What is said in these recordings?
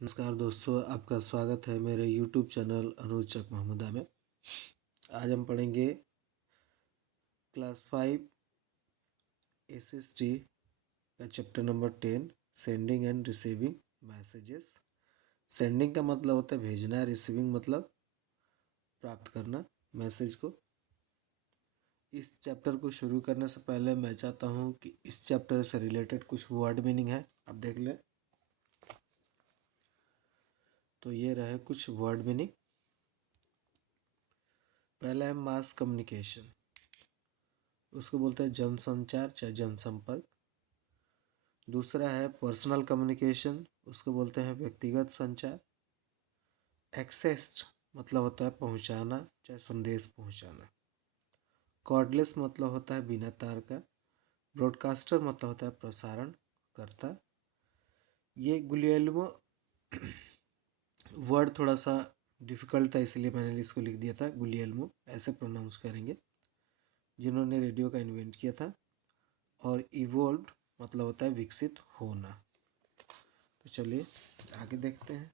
नमस्कार दोस्तों, आपका स्वागत है मेरे YouTube चैनल अनुज चक महमूदा में। आज हम पढ़ेंगे क्लास 5 SST का chapter number 10 sending end receiving messages. Sending का मतलब होता है भेजना, रिसीविंग मतलब प्राप्त करना मैसेज को। इस चैप्टर को शुरू करने से पहले मैं चाहता हूँ कि इस चैप्टर से रिलेटेड कुछ वर्ड मीनिंग है, आप देख लें। तो ये रहे कुछ वर्ड मीनिंग। पहला है मास कम्युनिकेशन, उसको बोलते हैं जनसंचार चाहे जनसंपर्क। दूसरा है पर्सनल कम्युनिकेशन, उसको बोलते हैं व्यक्तिगत संचार। एक्सेस्ड मतलब होता है पहुंचाना चाहे संदेश पहुंचाना। कॉर्डलेस मतलब होता है बिना तार का। ब्रॉडकास्टर मतलब होता है प्रसारण करता। ये गुलियल्मो वर्ड थोड़ा सा डिफिकल्ट था, इसलिए मैंने इसको लिख दिया था गुलियल्मो, ऐसे प्रोनाउंस करेंगे, जिन्होंने रेडियो का इन्वेंट किया था। और इवोल्व्ड मतलब होता है विकसित होना। तो चलिए आगे देखते हैं।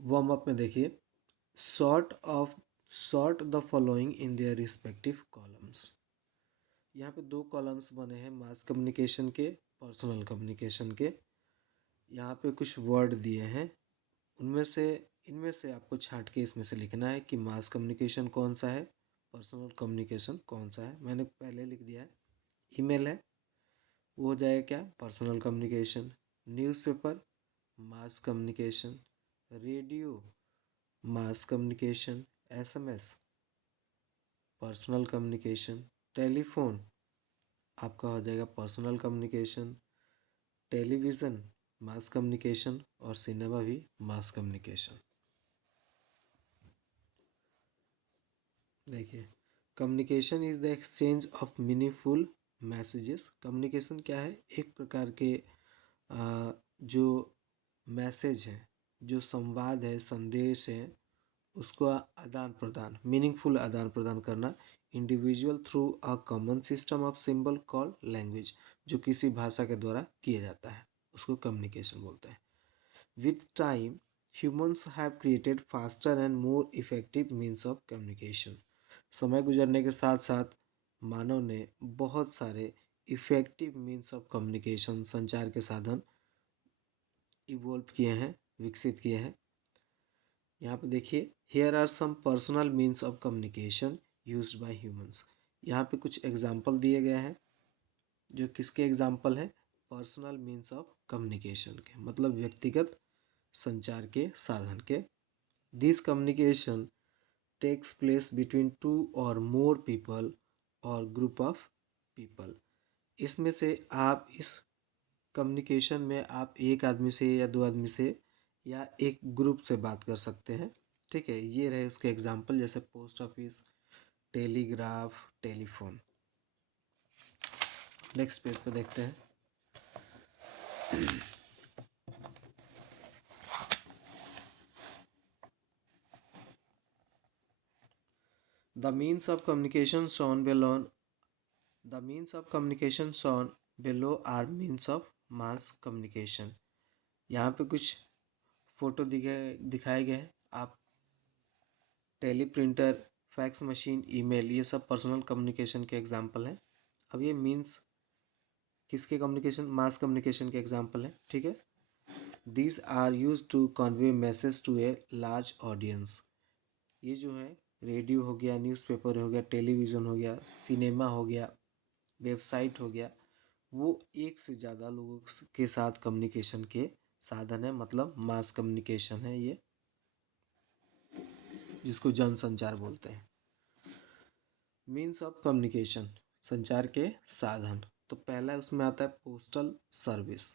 वार्म अप में देखिए, sort the following in their respective columns. यहाँ पे दो कॉलम्स बने हैं मास कम्युनिकेशन के, पर्सनल कम्युनिकेशन के। यहाँ पे कुछ वर्ड दिए हैं, इनमें से आपको छांट के इसमें से लिखना है कि मास कम्युनिकेशन कौन सा है, पर्सनल कम्युनिकेशन कौन सा है। मैंने पहले लिख दिया है। ईमेल है, वो हो जाएगा क्या, personal communication. Newspaper mass communication. Radio mass communication. SMS personal communication. Telephone आपका हो जाएगा personal communication. Television mass communication. और सिनेमा भी मास कम्युनिकेशन। देखिए, communication is the exchange of meaningful messages. Communication क्या है, एक प्रकार के जो मैसेज है, जो संवाद है, संदेश है, उसको आदान प्रदान, मीनिंगफुल आदान प्रदान करना। Individual through a common system of symbol call language, जो किसी भाषा के द्वारा किया जाता है, उसको कम्युनिकेशन बोलते हैं। With time humans have created faster and more effective means of communication. समय गुजरने के साथ साथ मानव ने बहुत सारे इफेक्टिव मीन्स ऑफ कम्युनिकेशन, संचार के साधन इवॉल्व किए हैं, विकसित किए हैं। यहाँ पे देखिए, here are some personal means of communication used by humans. यहाँ पे कुछ एग्जाम्पल दिए गए हैं, जो किसके एग्जाम्पल हैं, पर्सनल मीन्स ऑफ कम्युनिकेशन के, मतलब व्यक्तिगत संचार के साधन के। This communication takes place between two or more people or group of people. इसमें से आप इस कम्युनिकेशन में आप एक आदमी से या दो आदमी से या एक ग्रुप से बात कर सकते हैं। ठीक है, ये रहे उसके एग्जाम्पल, जैसे post office, telegraph, telephone. Next page पे देखते हैं। The means of communication shown below the means of communication shown below are means of mass communication. यहाँ पे कुछ फोटो दिखाए गए हैं। आप teleprinter, fax machine, email, ये सब पर्सनल कम्युनिकेशन के एग्जाम्पल हैं। अब ये मीन्स किसके कम्युनिकेशन, मास कम्युनिकेशन के एग्जाम्पल हैं। ठीक है, these are use to convey message to a large audience. ये जो है, रेडियो हो गया, न्यूज़पेपर हो गया, टेलीविज़न हो गया, सिनेमा हो गया, वेबसाइट हो गया, वो एक से ज़्यादा लोगों के साथ कम्युनिकेशन के साधन है, मतलब मास कम्युनिकेशन है ये, जिसको जनसंचार बोलते हैं। मीन्स ऑफ कम्युनिकेशन, संचार के साधन। तो पहला उसमें आता है postal service.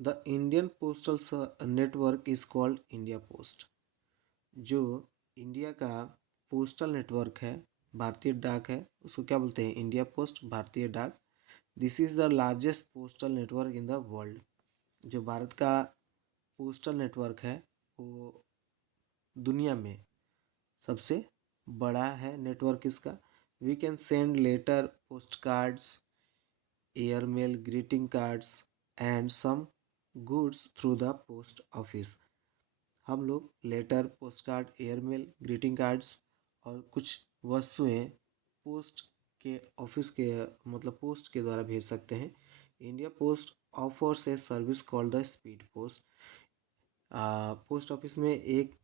The Indian postal network is called India post. जो इंडिया का पोस्टल नेटवर्क है, भारतीय डाक है, उसको क्या बोलते हैं, इंडिया पोस्ट, भारतीय डाक। This is the largest postal network in the world. जो भारत का पोस्टल नेटवर्क है, वो दुनिया में सबसे बड़ा है नेटवर्क इसका। We can send letter, post cards, airmail, greeting cards and some goods through the post office. हम लोग letter, post card, airmail, greeting cards और कुछ वस्तुएं पोस्ट के ऑफिस के मतलब पोस्ट के द्वारा भेज सकते हैं। India post offers a service called the speed post. Post office में एक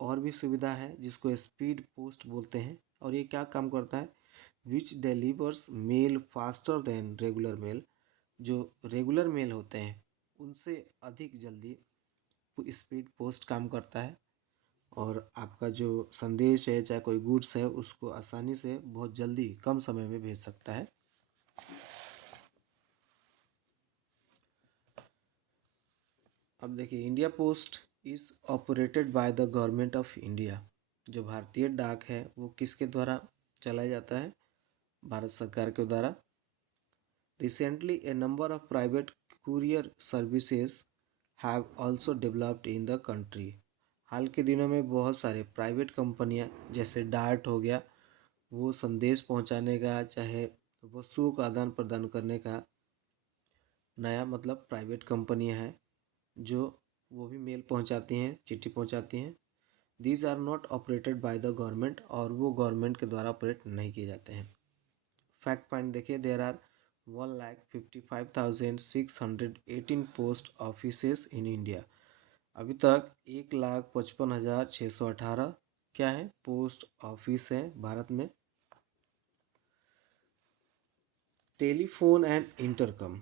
और भी सुविधा है जिसको स्पीड पोस्ट बोलते हैं, और ये क्या काम करता है? Which delivers mail faster than regular mail. जो रेगुलर मेल होते हैं उनसे अधिक जल्दी स्पीड पोस्ट काम करता है, और आपका जो संदेश है चाहे कोई गुड्स है उसको आसानी से बहुत जल्दी कम समय में भेज सकता है। अब देखिए, India post is operated by the government of India. जो भारतीय डाक है वो किसके द्वारा चलाया जाता है? भारत सरकार के द्वारा। Recently a number of private courier services have also developed in the country. हाल के दिनों में बहुत सारे प्राइवेट कंपनियां जैसे डार्ट हो गया, वो संदेश पहुंचाने का चाहे वस्तुओं का आदान प्रदान करने का नया मतलब प्राइवेट कंपनियां हैं जो वो भी मेल पहुंचाती हैं, चिट्ठी पहुंचाती हैं। These are not operated by the government, और वो गवर्नमेंट के द्वारा ऑपरेट नहीं किए जाते हैं। फैक्ट पॉइंट देखिए, there are 1,55,618 post offices in India. अभी तक 1,55,618 क्या है? पोस्ट ऑफिस है भारत में। Telephone and intercom.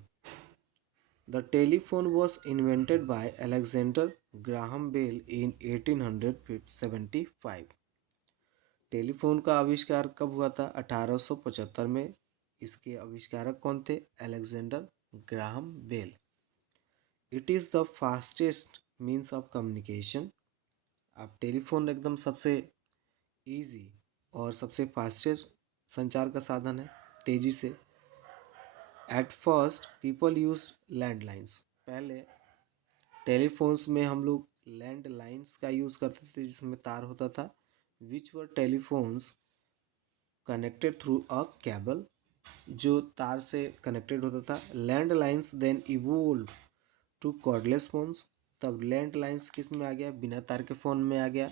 The telephone was invented by Alexander Graham Bell in 1875। Telephone का आविष्कार कब हुआ था? 1875 में। इसके आविष्कारक कौन थे? Alexander Graham Bell. It is the fastest means of communication. आप टेलीफोन एकदम सबसे इजी और सबसे फास्टेस्ट संचार का साधन है, तेज़ी से। At first people use landlines. पहले टेलीफोन्स में हम लोग लैंडलाइंस का यूज़ करते थे जिसमें तार होता था, which were telephones connected through a cable, जो तार से कनेक्टेड होता था। Landlines then evolve to cordless phones. तब लैंडलाइंस किस में आ गया? बिना तार के फ़ोन में आ गया।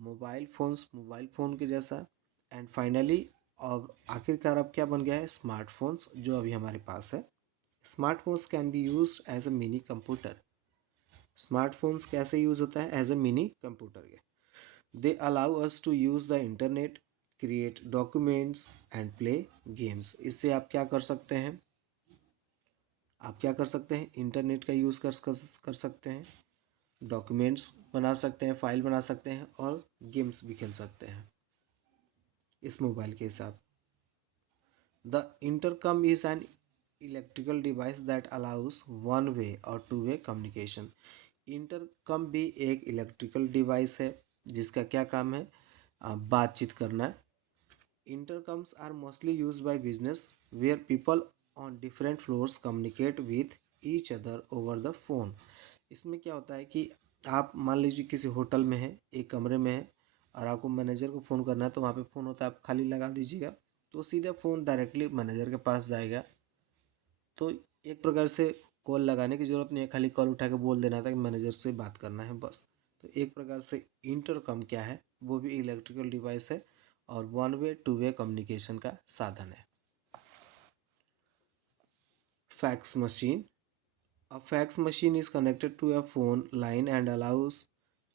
मोबाइल फोन्स मोबाइल फ़ोन के जैसा। एंड फाइनली अब आखिरकार अब क्या बन गया है? स्मार्टफोन्स, जो अभी हमारे पास है। Smartphones can be use as a mini computer. Smartphones कैसे यूज़ होता है? एज ए मिनी कंप्यूटर के। They allow us to use the internet, create documents and play games. इससे आप क्या कर सकते हैं? आप क्या कर सकते हैं? इंटरनेट का यूज़ कर सकते हैं, डॉक्यूमेंट्स बना सकते हैं, फाइल बना सकते हैं, और गेम्स भी खेल सकते हैं इस मोबाइल के हिसाब। The intercom is an electrical device that allows one way और टू वे कम्युनिकेशन। इंटरकम भी एक इलेक्ट्रिकल डिवाइस है जिसका क्या काम है? बातचीत करना। Intercoms are mostly use by business where people on different floors communicate with each other over the phone. इसमें क्या होता है कि आप मान लीजिए किसी होटल में हैं, एक कमरे में हैं, और आपको मैनेजर को फ़ोन करना है, तो वहाँ पे फ़ोन होता है, आप खाली लगा दीजिएगा तो सीधा फ़ोन डायरेक्टली मैनेजर के पास जाएगा। तो एक प्रकार से कॉल लगाने की ज़रूरत नहीं है, खाली कॉल उठा के बोल देना था कि मैनेजर से बात करना है, बस। तो एक प्रकार से इंटरकम क्या है? वो भी इलेक्ट्रिकल डिवाइस है और one way two way communication का साधन है। Fax machine. A fax machine is connected to a phone line and allows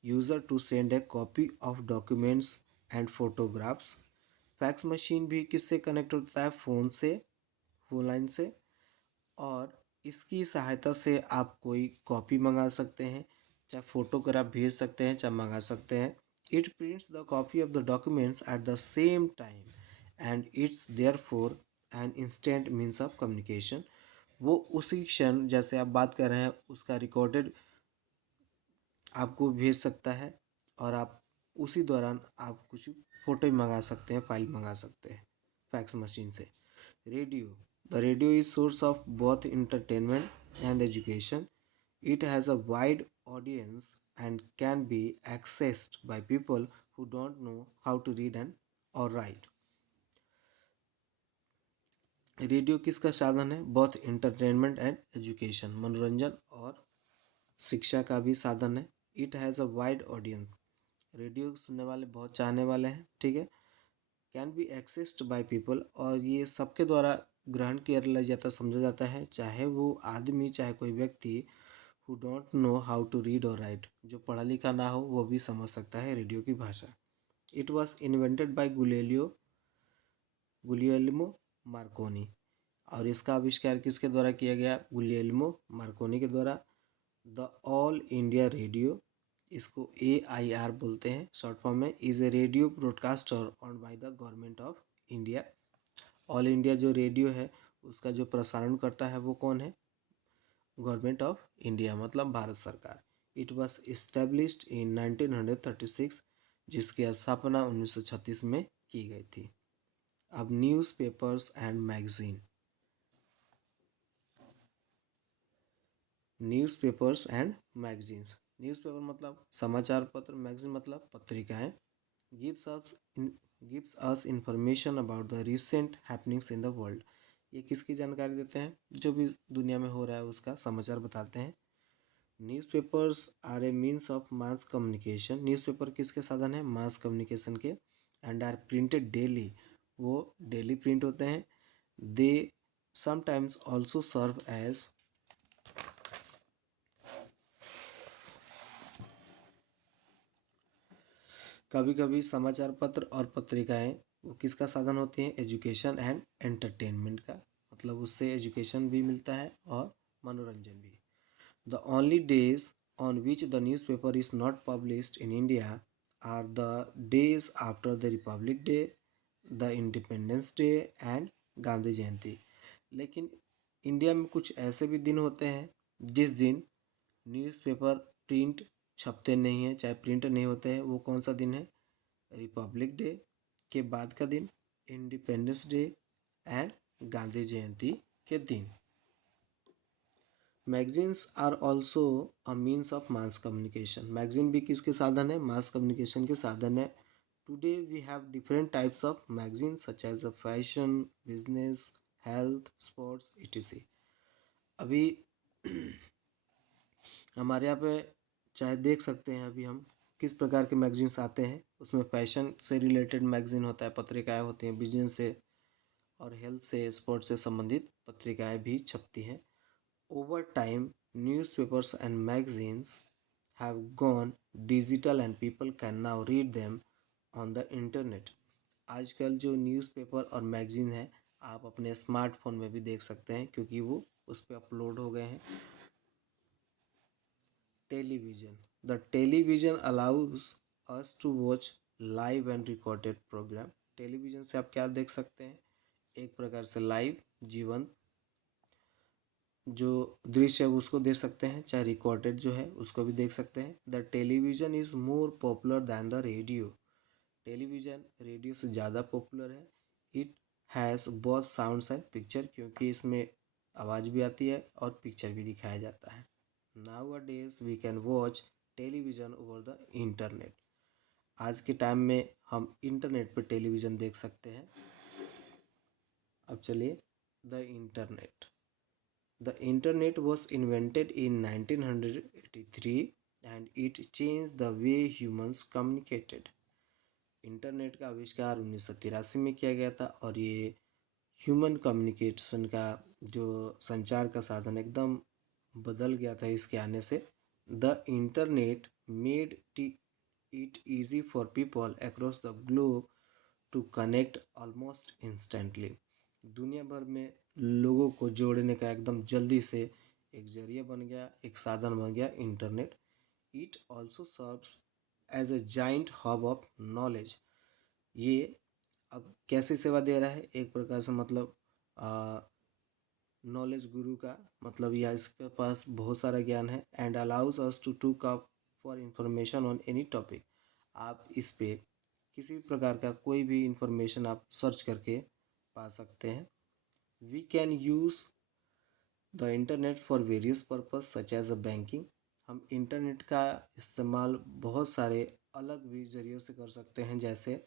user to send a copy of documents and photographs। Fax machine भी किससे connect होता है? Phone से, phone line से, और इसकी सहायता से आप कोई कॉपी मंगा सकते हैं, चाहे फोटोग्राफ भेज सकते हैं, चाहे मंगा सकते हैं। It prints the copy of the documents at the same time and it's therefore an instant means of communication. वो उसी क्षण जैसे आप बात कर रहे हैं उसका रिकॉर्डेड आपको भेज सकता है, और आप उसी दौरान आप कुछ फ़ोटो मंगा सकते हैं, फाइल मंगा सकते हैं फैक्स मशीन से। Radio. The radio is source of both entertainment and education. It has a wide audience and can be accessed by people who don't know how to read and or write। Radio किसका साधन है? Both entertainment and education, मनोरंजन और शिक्षा का भी साधन है। It has a wide audience, radio सुनने वाले बहुत चाहने वाले हैं, ठीक है। Can be accessed by people, और ये सबके द्वारा ग्रहण किया लिया जाता समझा जाता है, चाहे वो आदमी चाहे कोई व्यक्ति who don't know how to read or write, जो पढ़ा लिखा ना हो वो भी समझ सकता है रेडियो की भाषा। It was invented by Guglielmo Marconi, और इसका आविष्कार किसके द्वारा किया गया? गुलियल्मो मार्कोनी के द्वारा। द ऑल इंडिया रेडियो, इसको AIR बोलते हैं शॉर्ट फॉर्म में, is a radio broadcaster on by the government of India. All India जो रेडियो है उसका जो प्रसारण करता है वो कौन है? गवर्नमेंट ऑफ इंडिया, मतलब भारत सरकार। इट वॉज इस्टेब्लिश्ड इन 1936, जिसकी स्थापना 1936 में की गई थी। अब newspapers and magazine. Newspapers and magazines, newspaper मतलब समाचार पत्र, मैगजीन मतलब पत्रिकाएं। Gives us gives us information about the recent happenings in the world, ये किसकी जानकारी देते हैं? जो भी दुनिया में हो रहा है उसका समाचार बताते हैं। Newspapers are a means of mass communication, newspaper किसके साधन है? मास कम्युनिकेशन के। एंड आर प्रिंटेड डेली, वो डेली प्रिंट होते हैं। They sometimes also serve as, कभी कभी समाचार पत्र और पत्रिकाएं वो किसका साधन होती हैं? एजुकेशन एंड एंटरटेनमेंट का, मतलब उससे एजुकेशन भी मिलता है और मनोरंजन भी। The only days on which the newspaper is not published in India are the days after the Republic Day, the Independence day and Gandhi Jayanti. लेकिन इंडिया में कुछ ऐसे भी दिन होते हैं जिस दिन न्यूज़पेपर प्रिंट छपते नहीं हैं, चाहे प्रिंट नहीं होते हैं। वो कौन सा दिन है? रिपब्लिक डे के बाद का दिन, independence day and Gandhi Jayanti के दिन। Magazines are also a means of mass communication, magazine भी किसके साधन है? मास कम्युनिकेशन के साधन है। Today we have different types of magazine such as a fashion, business, health, sports, etc। अभी हमारे यहाँ पे चाहे देख सकते हैं अभी हम किस प्रकार के मैगजीन्स आते हैं। उसमें फैशन से रिलेटेड मैगजीन होता है, पत्रिकाएं होती हैं, बिजनेस से और हेल्थ से, स्पोर्ट्स से संबंधित पत्रिकाएं भी छपती हैं। Over time newspapers and magazines have gone digital and people can now read them on the internet. आजकल जो न्यूज़पेपर और मैगजीन है आप अपने स्मार्टफोन में भी देख सकते हैं, क्योंकि वो उस पर अपलोड हो गए हैं। Television, the television allows us to watch live and recorded program. Television से आप क्या देख सकते हैं? एक प्रकार से लाइव, जीवंत जो दृश्य है उसको देख सकते हैं, चाहे रिकॉर्डेड जो है उसको भी देख सकते हैं। The television is more popular than the radio, television radio से ज़्यादा पॉपुलर है। It has both sounds and picture, क्योंकि इसमें आवाज़ भी आती है और पिक्चर भी दिखाया जाता है। Nowadays we can watch television over the internet, आज के टाइम में हम इंटरनेट पर टेलीविज़न देख सकते हैं। अब चलिए the internet. The internet was invented in 1983 and it change the way humans communicated. Internet का आविष्कार 1983 में किया गया था और ये ह्यूमन कम्युनिकेशन का जो संचार का साधन एकदम बदल गया था इसके आने से। The internet made it easy for people across the globe to connect almost instantly. दुनिया भर में लोगों को जोड़ने का एकदम जल्दी से एक जरिया बन गया, एक साधन बन गया internet. It also serves as a giant hub of knowledge, ये अब कैसी सेवा दे रहा है? एक प्रकार से मतलब नॉलेज गुरु का, मतलब यह इसके पास बहुत सारा ज्ञान है। एंड अलाउज अस टू टूक up for information on any topic, आप इस पे किसी भी प्रकार का कोई भी इंफॉर्मेशन आप सर्च करके पा सकते हैं। We can use the internet for various purpose such as a banking, हम इंटरनेट का इस्तेमाल बहुत सारे अलग भी जरियों से कर सकते हैं, जैसे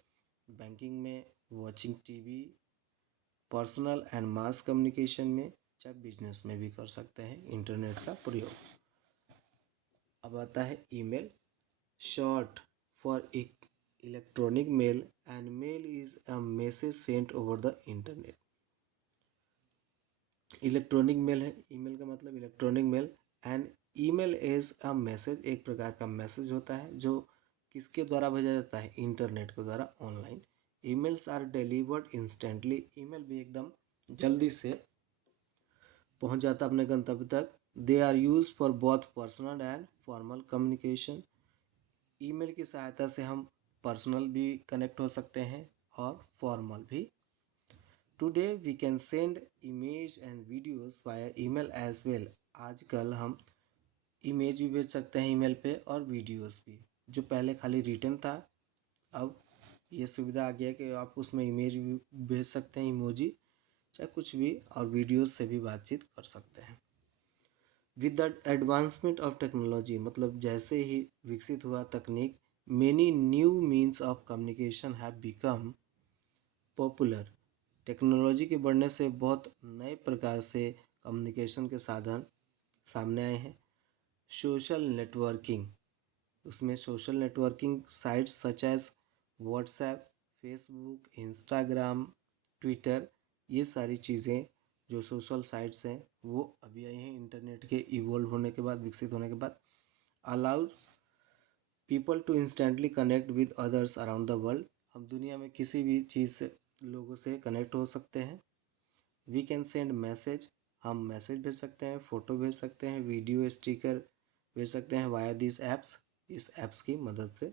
बैंकिंग में, watching TV, personal and mass communication में, चाहे बिजनेस में भी कर सकते हैं इंटरनेट का प्रयोग। अब आता है email, short for electronic mail, and mail is a message sent over the internet. Electronic mail है, ईमेल का मतलब electronic mail, and email is a message, एक प्रकार का मैसेज होता है जो किसके द्वारा भेजा जाता है, इंटरनेट के द्वारा, online. Emails are delivered instantly, email भी एकदम जल्दी से पहुंच जाता है अपने गंतव्य तक। They are use for both personal and formal communication, email की सहायता से हम पर्सनल भी कनेक्ट हो सकते हैं और फॉर्मल भी। Today we can send image and videos via email as well, आजकल हम इमेज भी भेज सकते हैं ईमेल पे और वीडियोस भी। जो पहले खाली रिटन था, अब ये सुविधा आ गया कि आप उसमें इमेज भी भेज सकते हैं, इमोजी, चाहे कुछ भी, और वीडियोस से भी बातचीत कर सकते हैं। With the advancement of technology, मतलब जैसे ही विकसित हुआ तकनीक, many new means of communication have become popular, technology के बढ़ने से बहुत नए प्रकार से कम्युनिकेशन के साधन सामने आए हैं। सोशल नेटवर्किंग, उसमें social networking sites such as WhatsApp, Facebook, Instagram, Twitter, ये सारी चीज़ें जो सोशल साइट्स हैं वो अभी आई हैं इंटरनेट के इवोल्व होने के बाद, विकसित होने के बाद। Allowed people to instantly connect with others around the world, हम दुनिया में किसी भी चीज़ से, लोगों से कनेक्ट हो सकते हैं। वी कैन सेंड मैसेज, हम मैसेज भेज सकते हैं, फ़ोटो भेज सकते हैं, वीडियो स्टिकर भेज सकते हैं वाया दिस ऐप्स, इस ऐप्स की मदद से।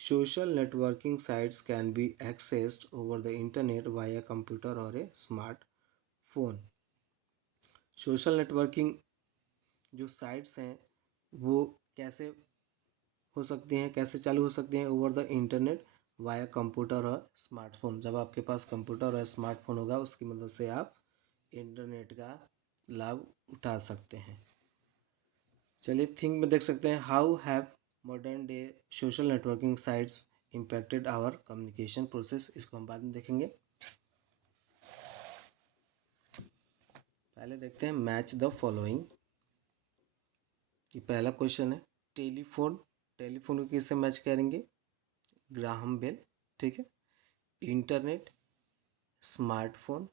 Social networking sites can be accessed over the internet via computer और ए स्मार्टफोन। सोशल नेटवर्किंग जो साइट्स हैं वो कैसे हो सकती हैं, कैसे चालू हो सकती हैं, over the internet via computer और स्मार्टफोन। जब आपके पास कंप्यूटर और स्मार्टफोन होगा उसकी मदद से आप इंटरनेट का लाभ उठा सकते हैं। चलिए थिंक में देख सकते हैं, how have modern day social networking sites impacted our communication process, इसको हम बाद में देखेंगे। पहले देखते हैं मैच द फॉलोइंग। ये पहला क्वेश्चन है, टेलीफोन, टेलीफोन को किससे मैच करेंगे, ग्राहम बेल, ठीक है। इंटरनेट, स्मार्टफोन,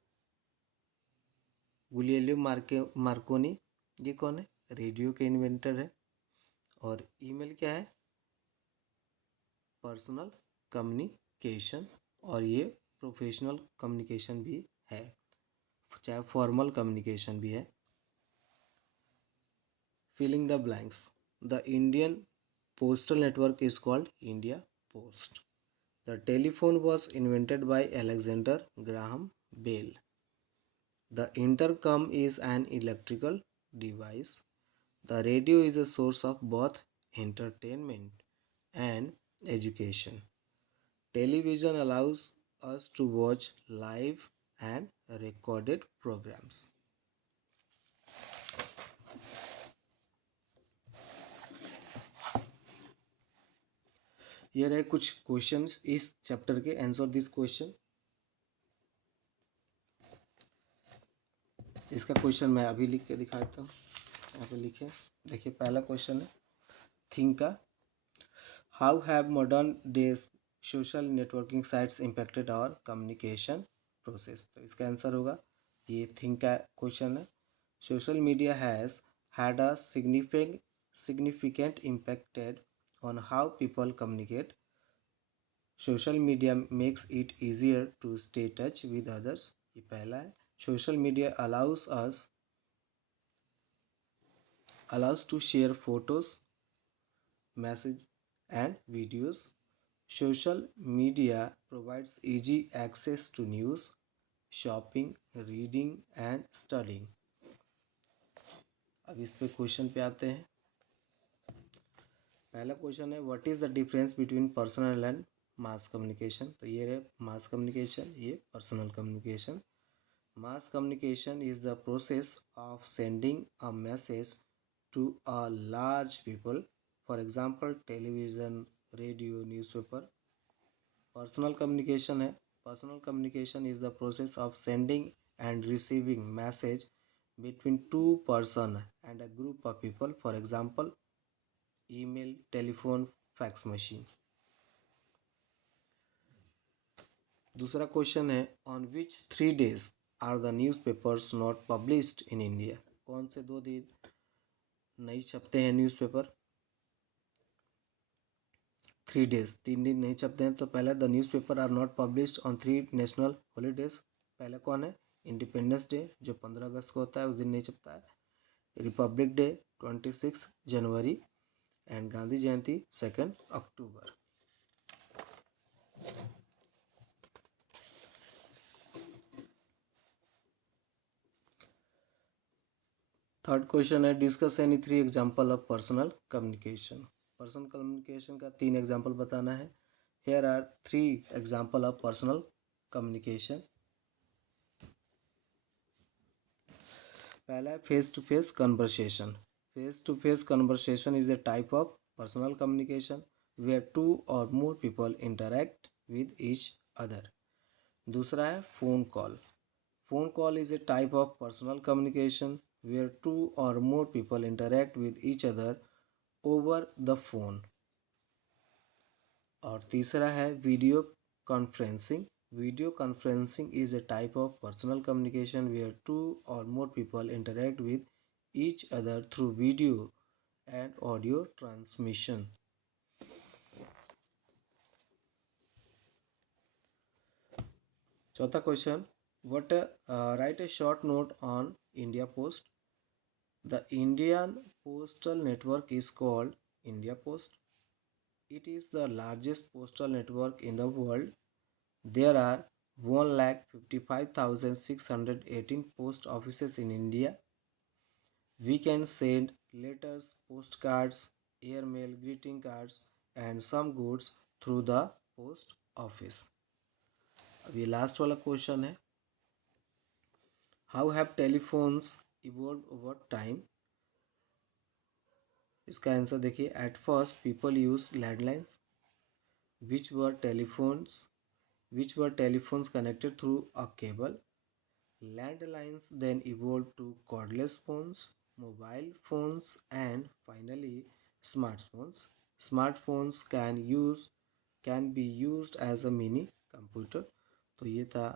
गुलियलियो मार्कोनी, ये कौन है, रेडियो के इन्वेंटर है। और ईमेल क्या है, पर्सनल कम्युनिकेशन, और ये प्रोफेशनल कम्युनिकेशन भी है, चाहे फॉर्मल कम्युनिकेशन भी है। Filling the blanks, the Indian postal network is called India Post. The telephone was invented by Alexander Graham Bell. The intercom is an electrical device. The radio is a source of both entertainment and education. Television allows us to watch live and recorded programs. ये रहे कुछ questions इस chapter के, answer this question. इसका question मैं अभी लिख के दिखा देता हूँ, यहाँ पे लिखे, देखिए पहला क्वेश्चन है थिंक का, how have modern days social networking sites impacted our communication process, तो इसका आंसर होगा, ये थिंक का क्वेश्चन है, social media has had a significant impacted on how people communicate. Social media makes it easier to stay touch with others. ये पहला है, social media allows to share photos, message and videos. Social media provides easy access to news, shopping, reading and studying. अब इस पे question पे आते हैं। पहला क्वेश्चन है, what is the difference between personal and mass communication, तो ये रहे मास कम्युनिकेशन, ये personal communication. Mass communication is the process of sending a message to a large people, for example television, radio, newspaper. Personal communication है, Personal communication is the process of sending and receiving message between two person and a group of people. For example, email, telephone, fax machine. दूसरा question है on which 3 days are the newspapers not published in India. कौन से 2 दिन नहीं छपते हैं newspaper? 3 days 3 दिन नहीं छपते हैं. तो पहला the newspaper are not published on 3 national holidays. पहला कौन है? इंडिपेंडेंस डे जो 15 अगस्त को होता है, उस दिन नहीं छपता है. Republic Day 26 January and Gandhi Jayanti 2 October. Third question है discuss any 3 example of personal communication. Personal communication का 3 एग्जाम्पल बताना है. Here are 3 example of personal communication. पहला है face to face conversation. Face to face conversation is a type of personal communication where 2 or more people interact with each other. दूसरा है phone call. Phone call is a type of personal communication where 2 or more people interact with each other over the phone. और तीसरा है video conferencing. Video conferencing is a type of personal communication where 2 or more people interact with each other through video and audio transmission. चौथा question write a short note on India Post. The Indian postal network is called India Post. It is the largest postal network in the world. There are 1,55,618 post offices in India. We can send letters, postcards, airmail, greeting cards and some goods through the post office. अब ये last वाला question है how have telephones evolve over time. इसका answer देखिए. At first people use landlines which were telephones connected through a cable. Landlines then evolved to cordless phones, mobile phones and finally smartphones. Smartphones can be used as a mini computer. तो ये था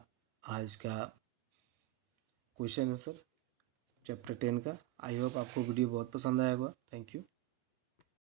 आज का question answer chapter 10 का. I hope आपको video बहुत पसंद आया होगा. Thank you.